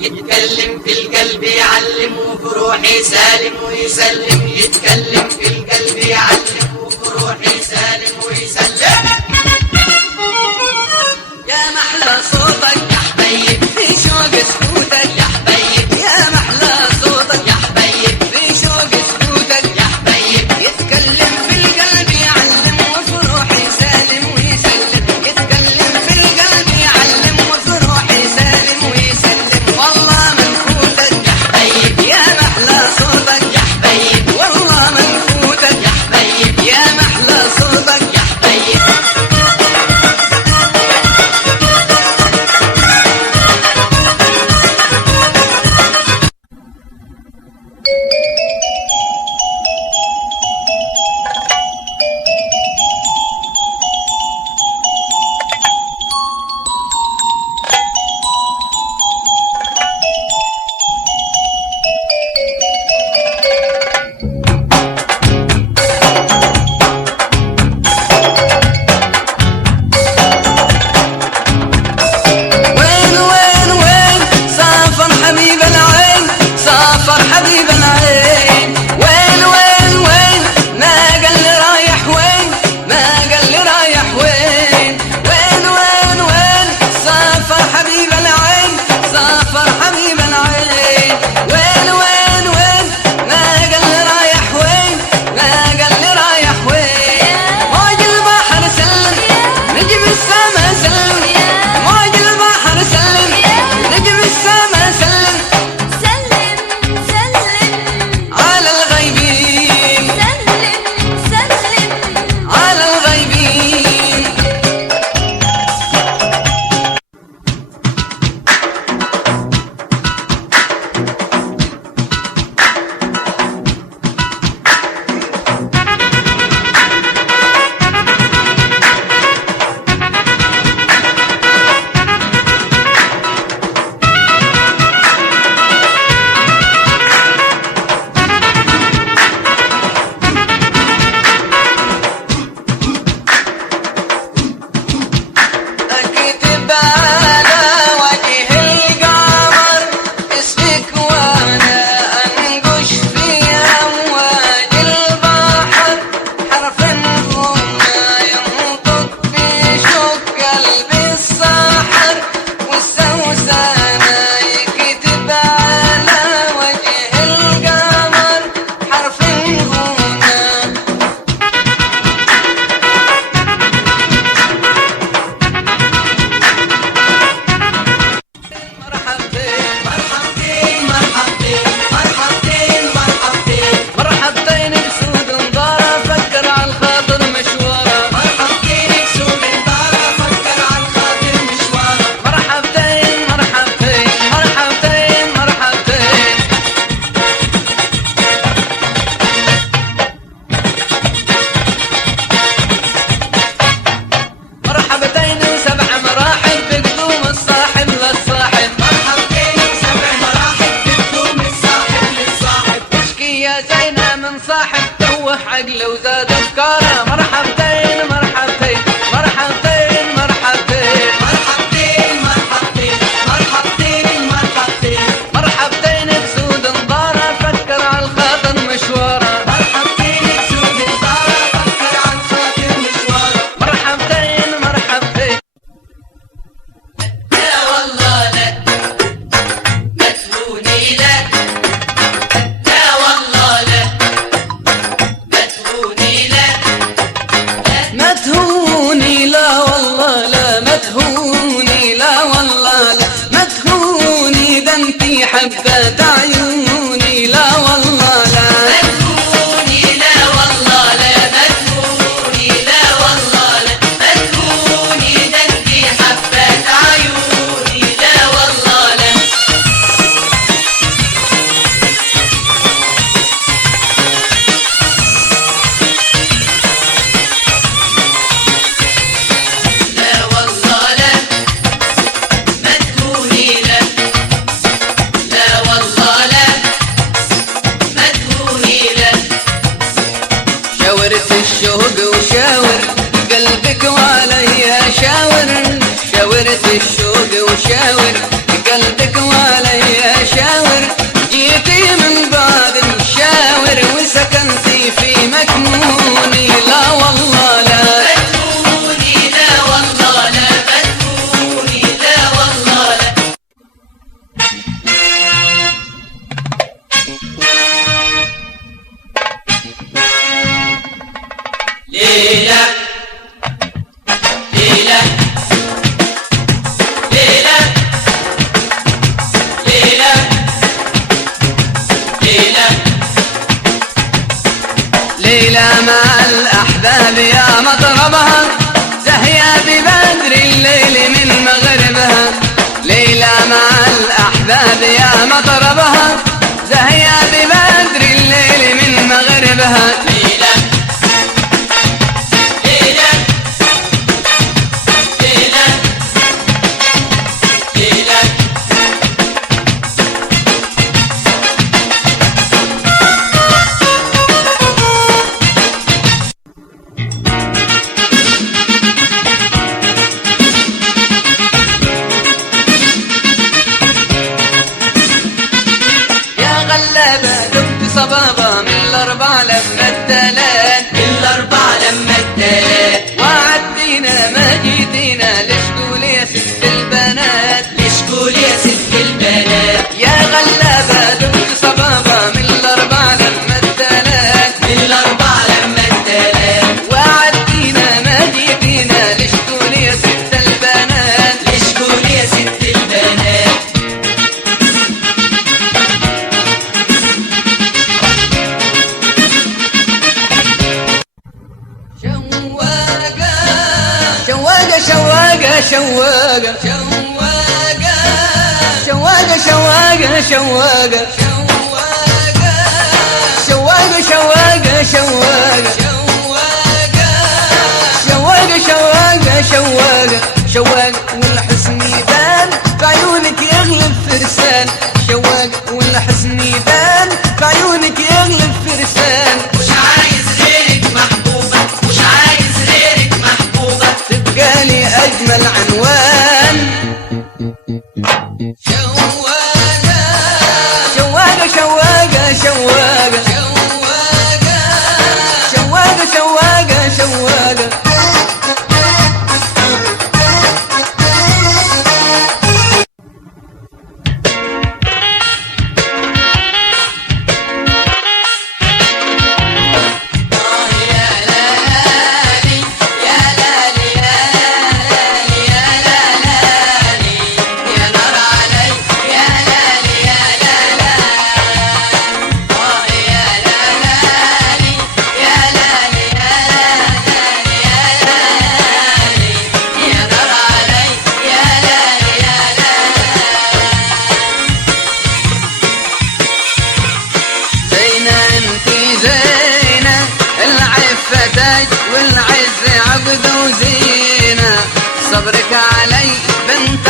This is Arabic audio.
يتكلم في القلب يعلم وفي روحي سالم ويسلم. يتكلم في القلب يعلم وفي روحي سالم ويسلم. يا محلى صوتك يا حبيب في شوق سكوتك يا حبيب. يا محلى صوتك يا حبيب في شوق سكوتك يا حبيب. يتكلم في القلب يعلم وفي روحي سالم ويسلم. يتكلم في القلب يعلم وفي روحي سالم ويسلم. والله منفوتك يا حبيب يا محلى صوتك يا حبيب. والله منفوتك يا حبيب يا محلى صوتك يا حبيب. عقله وزاد افكاره. مرحبتين مرحبتين مرحبتين مرحبتين مرحبتين مرحبتين مرحبتين مرحبتين مرحبتين بسود انظاره فكر على الخاطر مشواره. مرحبتين بسود انظاره فكر على الخاطر مشواره. مرحبتين مرحبتين. لا والله لا ما تهوني لا. لا والله لا ما تهوني لا. ما تهوني لا والله لا ما تهوني لا والله لا ما تهوني ده انتي حبة عيوني. لا والله لا ما تهوني لا والله لا ما تهوني لا والله لا ما تهوني ده انتي حبة عيوني. لا والله لا لا والله لا ما تهوني لا. لا والله لا ليلى مع الأحباب يا مطربها، زهيا ببدر الليل من مغربها. ليلى مع الأحباب يا مطربها، زهيا ببدر الليل من مغربها. ليلى ليلى ليلى ليلى غلابة دبت صبابة من الأربع لما التلات، من الأربع لما التلات. وعدينا ما جيتينا ليش قول يا ست البنات، ليش قول يا ست البنات. يا غلابة دبت صبابة من الأربع لما التلات، من الأربع لما التلات. وعدينا ما جيتينا ليش قول يا ست البنات، ليش قول يا ست البنات. شواقة شواقة شواقة شواقة شواقة شواقة شواقة شواقة شواقة شواقة شواقة شواقة والحسن يبان في عيونك يغلب فرسان، شواقة والحسن يبان في عيونك يغلب فرسان. مش عايز غيرك محبوبة، مش عايز غيرك محبوبة، تبقى لي أجمل عنوان. شواقة شواقة شواقة شواقة شواقة شواقة شواقة زينة العفة تاج والعز عقد وزينة، صبرك علي بنت